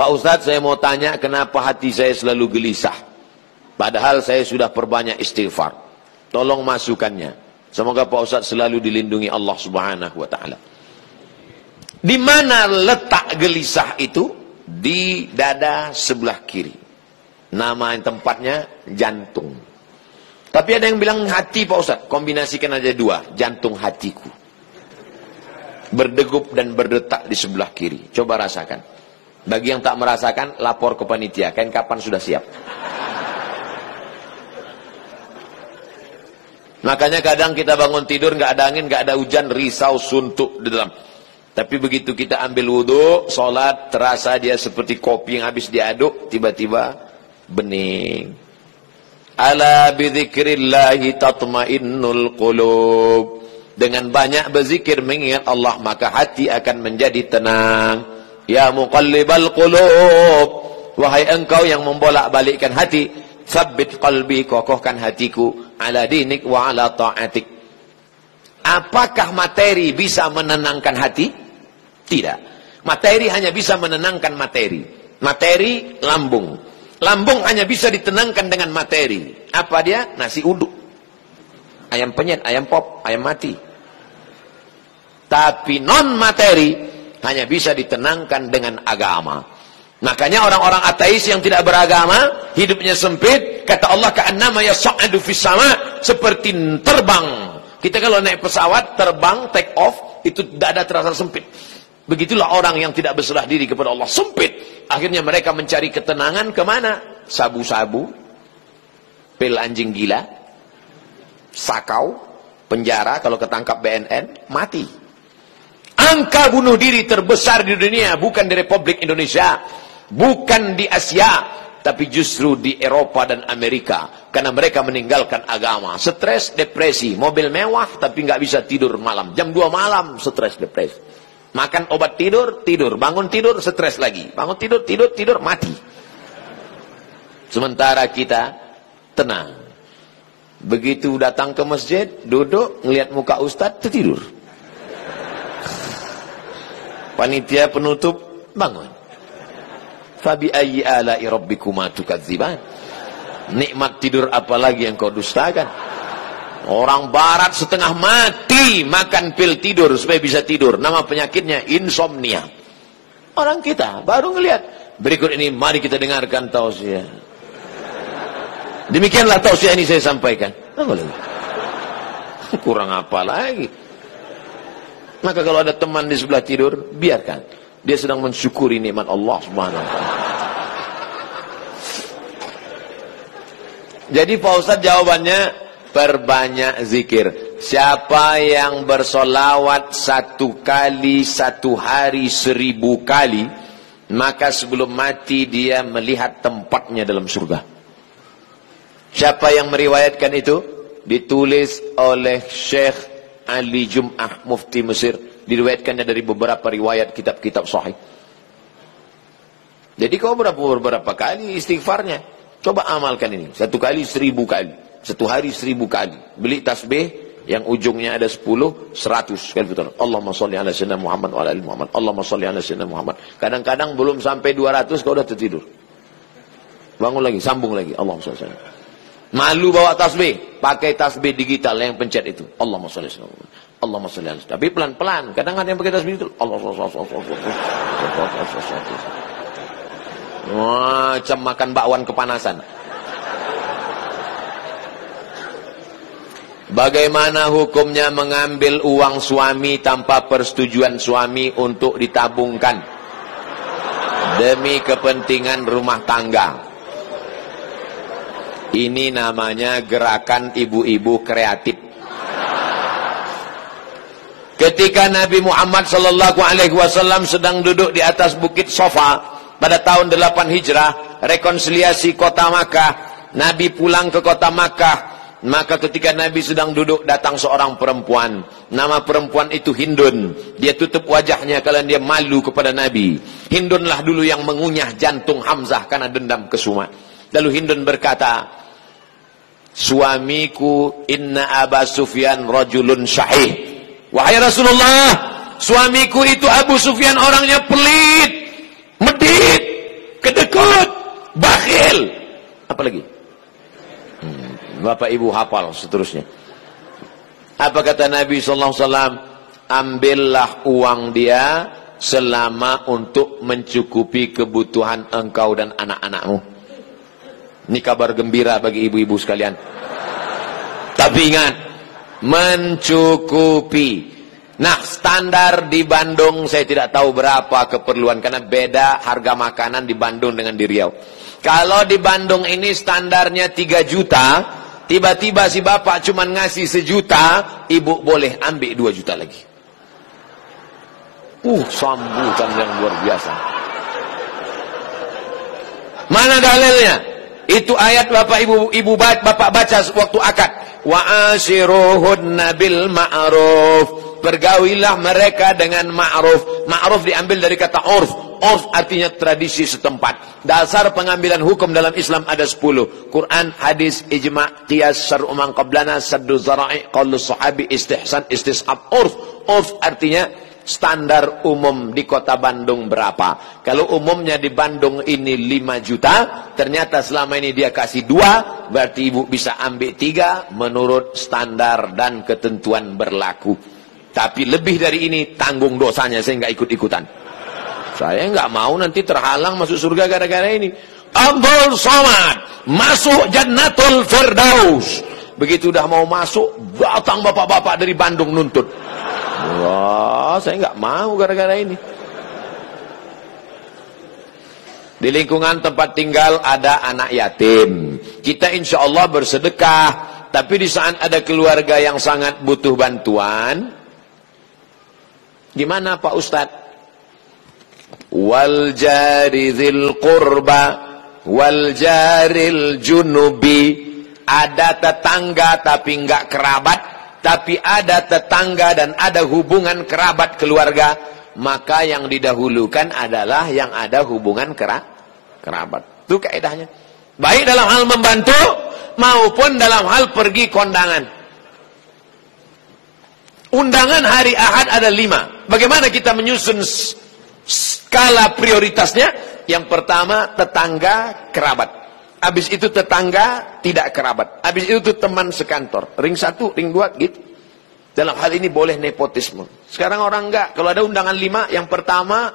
Pak Ustadz, saya mau tanya kenapa hati saya selalu gelisah. Padahal saya sudah perbanyak istighfar. Tolong masukannya. Semoga Pak Ustadz selalu dilindungi Allah Subhanahu wa Ta'ala. Di mana letak gelisah itu? Di dada sebelah kiri. Nama tempatnya jantung. Tapi ada yang bilang hati Pak Ustadz. Kombinasikan aja dua. Jantung hatiku. Berdegup dan berdetak di sebelah kiri. Coba rasakan. Bagi yang tak merasakan, lapor ke panitia. Kain kapan sudah siap. Makanya kadang kita bangun tidur, nggak ada angin, nggak ada hujan, risau, suntuk di dalam. Tapi begitu kita ambil wudhu, sholat, terasa dia seperti kopi yang habis diaduk, tiba-tiba bening. Ala bidzikrillahi tatmainnul qulub. Dengan banyak berzikir mengingat Allah, maka hati akan menjadi tenang. Ya muqallibal qulub, wahai engkau yang membolak-balikkan hati, tsabbit qalbi, kokohkan hatiku, ala dinik wa ala ta'atik. Apakah materi bisa menenangkan hati? Tidak. Materi hanya bisa menenangkan materi. Materi lambung. Lambung hanya bisa ditenangkan dengan materi. Apa dia? Nasi uduk, ayam penyet, ayam pop, ayam mati. Tapi non materi hanya bisa ditenangkan dengan agama. Makanya orang-orang ateis yang tidak beragama, hidupnya sempit, kata Allah, ka'annama yas'adu fis sama, seperti terbang. Kita kalau naik pesawat, terbang, take off, itu dada terasa sempit. Begitulah orang yang tidak berserah diri kepada Allah, sempit. Akhirnya mereka mencari ketenangan kemana? Sabu-sabu, pil anjing gila, sakau, penjara, kalau ketangkap BNN, mati. Angka bunuh diri terbesar di dunia bukan di Republik Indonesia, bukan di Asia, tapi justru di Eropa dan Amerika, karena mereka meninggalkan agama. Stres, depresi, mobil mewah tapi nggak bisa tidur malam, jam 2 malam stres, depresi. Makan obat tidur, tidur, bangun tidur, stres lagi, bangun tidur, tidur, mati. Sementara kita tenang. Begitu datang ke masjid, duduk, ngelihat muka ustadz, tertidur. Panitia penutup bangun. Fabi ayyi ala'i rabbikuma tukadziban. Nikmat tidur apalagi yang kau dustakan. Orang barat setengah mati makan pil tidur supaya bisa tidur. Nama penyakitnya insomnia. Orang kita baru ngelihat. Berikut ini mari kita dengarkan tausiah. Demikianlah tausiah ini saya sampaikan. Kurang apa lagi? Maka kalau ada teman di sebelah tidur, biarkan. Dia sedang mensyukuri nikmat Allah Subhanahu wa Ta'ala. Jadi Pak Ustadz jawabannya, perbanyak zikir. Siapa yang bersolawat 1 kali 1 hari 1000 kali, maka sebelum mati dia melihat tempatnya dalam surga. Siapa yang meriwayatkan itu? Ditulis oleh Syekh Ali Jum'ah, mufti Mesir. Diriwayatkannya dari beberapa riwayat kitab-kitab sahih. Jadi kau beberapa kali istighfarnya. Coba amalkan ini. 1 kali 1000 kali. 1 hari 1000 kali. Beli tasbih yang ujungnya ada 10, 100 kali betul. Allahumma sholli ala sayyidina Muhammad wa ala ali Muhammad. Allahumma sholli ala sayyidina Muhammad. Kadang-kadang belum sampai 200 kau udah tertidur. Bangun lagi, sambung lagi. Allahumma sholli ala. Malu bawa tasbih, pakai tasbih digital yang pencet itu. Allahumma sholli ala Muhammad. Allahumma sholli ala. Tapi pelan-pelan. Kadang ada yang pakai tasbih itu. Macam makan bakwan kepanasan. Bagaimana hukumnya mengambil uang suami tanpa persetujuan suami untuk ditabungkan demi kepentingan rumah tangga? Ini namanya gerakan ibu-ibu kreatif. Ketika Nabi Muhammad SAW sedang duduk di atas bukit Sofa pada tahun 8 Hijrah, rekonsiliasi kota Makkah, Nabi pulang ke kota Makkah. Maka ketika Nabi sedang duduk, datang seorang perempuan. Nama perempuan itu Hindun. Dia tutup wajahnya karena dia malu kepada Nabi. Hindunlah dulu yang mengunyah jantung Hamzah karena dendam kesuma. Lalu Hindun berkata, suamiku inna Aba Sufyan rajulun syahih. Wahai Rasulullah, suamiku itu Abu Sufyan orangnya pelit, medit, bakhil. Apa lagi? Bapak Ibu hafal seterusnya. Apa kata Nabi SAW? Ambillah uang dia selama untuk mencukupi kebutuhan engkau dan anak-anakmu. Ini kabar gembira bagi ibu-ibu sekalian. Tapi ingat, mencukupi. Nah, standar di Bandung saya tidak tahu berapa keperluan, karena beda harga makanan di Bandung dengan di Riau. Kalau di Bandung ini standarnya 3 juta, tiba-tiba si bapak cuma ngasih 1 juta, ibu boleh ambil 2 juta lagi. Sambutan yang luar biasa. Mana dalilnya? Itu ayat bapak ibu bapak baca waktu akad. Wa ashiruhunna bil ma'ruf. Pergaulilah mereka dengan ma'ruf. Ma'ruf diambil dari kata urf. Urf artinya tradisi setempat. Dasar pengambilan hukum dalam Islam ada 10. Quran, hadis, ijma', qiyas, syar'u man qablana, saddu zara'i, qaulu sahabi, istihsan, istishab. Urf. Urf artinya standar umum di kota Bandung berapa. Kalau umumnya di Bandung ini 5 juta, ternyata selama ini dia kasih 2, berarti ibu bisa ambil 3 menurut standar dan ketentuan berlaku. Tapi lebih dari ini tanggung dosanya, saya nggak ikut-ikutan. Saya nggak mau nanti terhalang masuk surga gara-gara ini. Abdul Somad masuk Jannatul Firdaus. Begitu udah mau masuk, datang bapak-bapak dari Bandung nuntut. Wah, saya nggak mau gara-gara ini. Di lingkungan tempat tinggal ada anak yatim. Kita insya Allah bersedekah. Tapi di saat ada keluarga yang sangat butuh bantuan, gimana Pak Ustadz? Wal jari dzil qurba wal jaril junubi. Ada tetangga tapi nggak kerabat. Tapi ada tetangga dan ada hubungan kerabat keluarga, maka yang didahulukan adalah yang ada hubungan kerabat. Itu kaidahnya. Baik dalam hal membantu maupun dalam hal pergi kondangan. Undangan hari Ahad ada 5. Bagaimana kita menyusun skala prioritasnya? Yang pertama tetangga kerabat. Habis itu tetangga tidak kerabat. Habis itu teman sekantor. Ring 1, ring 2 gitu. Dalam hal ini boleh nepotisme. Sekarang orang enggak. Kalau ada undangan 5, yang pertama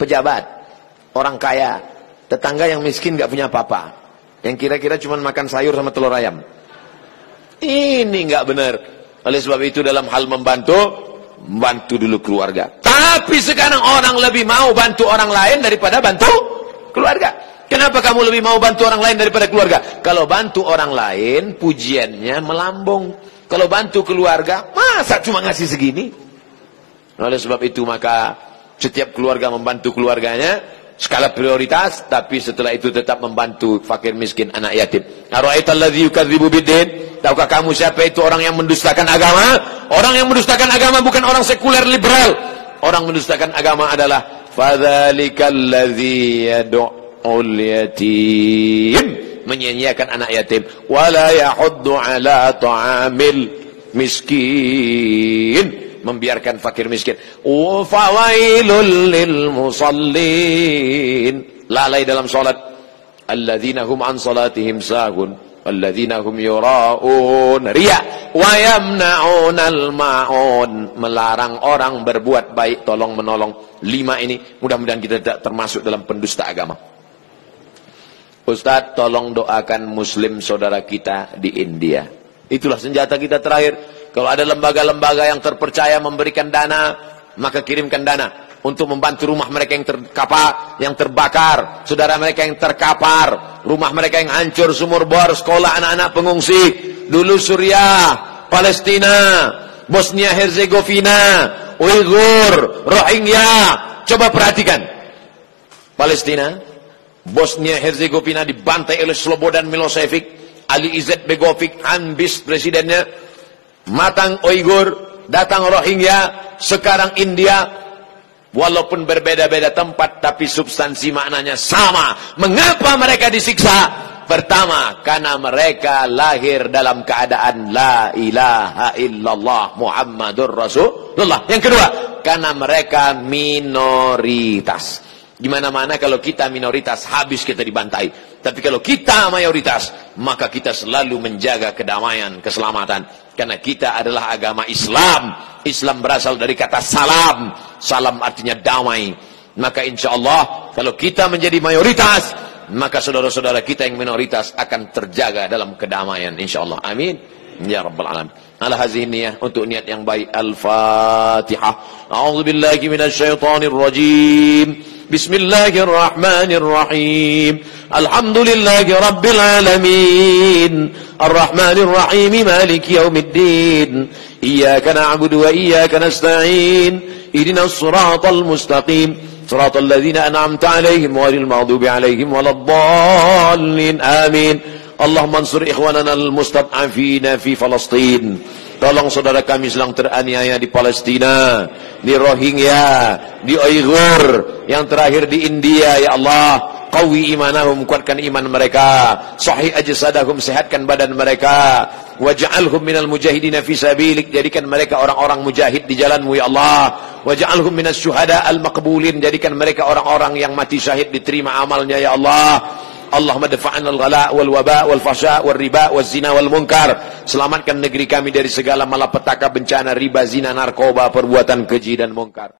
pejabat, orang kaya, tetangga yang miskin enggak punya apa-apa, yang kira-kira cuma makan sayur sama telur ayam. Ini enggak benar. Oleh sebab itu dalam hal membantu dulu keluarga. Tapi sekarang orang lebih mau bantu orang lain daripada bantu keluarga. Kenapa kamu lebih mau bantu orang lain daripada keluarga? Kalau bantu orang lain, pujiannya melambung. Kalau bantu keluarga, masa cuma ngasih segini? Oleh sebab itu maka setiap keluarga membantu keluarganya, skala prioritas, tapi setelah itu tetap membantu fakir miskin, anak yatim. Ara'aital ladzi yukadzibu biddin? Tahukah kamu siapa itu orang yang mendustakan agama? Orang yang mendustakan agama bukan orang sekuler liberal. Orang mendustakan agama adalah fadzalikal ladzi yad'u yatim, menyanyiakan anak yatim, wala yahuddu ala ta'amil miskin, membiarkan fakir miskin. Wa fawailul lil musallin, lalai dalam salat. Alladzina hum an salatihim sahun walladzina hum yura'un, riya, wa yamna'unal ma'un, melarang orang berbuat baik, tolong menolong. 5 ini mudah-mudahan kita tidak termasuk dalam pendusta agama. Ustadz, tolong doakan muslim saudara kita di India. Itulah senjata kita terakhir. Kalau ada lembaga-lembaga yang terpercaya memberikan dana, maka kirimkan dana untuk membantu rumah mereka yang terbakar, saudara mereka yang terkapar, rumah mereka yang hancur, sumur bor, sekolah anak-anak pengungsi. Dulu Suriah, Palestina, Bosnia Herzegovina, Uighur, Rohingya. Coba perhatikan. Palestina, Bosnia Herzegovina dibantai oleh Slobodan Milosevic, Ali Izzet Begovic, ambis presidennya, matang Uighur, datang Rohingya, sekarang India. Walaupun berbeda-beda tempat, tapi substansi maknanya sama. Mengapa mereka disiksa? Pertama, karena mereka lahir dalam keadaan la ilaha illallah Muhammadur Rasulullah. Yang kedua, karena mereka minoritas. Di mana-mana kalau kita minoritas, habis kita dibantai. Tapi kalau kita mayoritas, maka kita selalu menjaga kedamaian, keselamatan. Karena kita adalah agama Islam. Islam berasal dari kata salam. Salam artinya damai. Maka insya Allah, kalau kita menjadi mayoritas, maka saudara-saudara kita yang minoritas akan terjaga dalam kedamaian. Insya Allah. Amin. Ya Rabbal Alamin. Ala hazihi niyah, untuk niat yang baik. Al-Fatihah. A'udzubillahi minasyaitonir rajim. Bismillahirrahmanirrahim. Alhamdulillahi Rabbil Alamin. Ar-Rahmanir Rahim. Maliki yaumiddin. Iyyaka na'budu wa iyyaka nasta'in. Ihdinas siratal mustaqim. Siratal ladzina an'amta 'alaihim ghairil maghdubi 'alaihim waladdallin. Amin. Allahumma ansur ikhwanana al-mustad'afina fi Palestin. Tolong saudara kami sedang teraniaya di Palestina, di Rohingya, di Uighur, yang terakhir di India. Ya Allah, qawi imanahum, kuatkan iman mereka. Sahih ajsadahum, sehatkan badan mereka. Waj'alhum minal mujahidina fi sabilik, jadikan mereka orang-orang mujahid di jalanmu ya Allah. Waj'alhum minas syuhada al-maqbulin, jadikan mereka orang-orang yang mati syahid, diterima amalnya ya Allah. Allahumma dafa'an al-ghala wal waba wal fasha wal riba wal zina wal munkar. Selamatkan negeri kami dari segala malapetaka, bencana, riba, zina, narkoba, perbuatan keji dan munkar.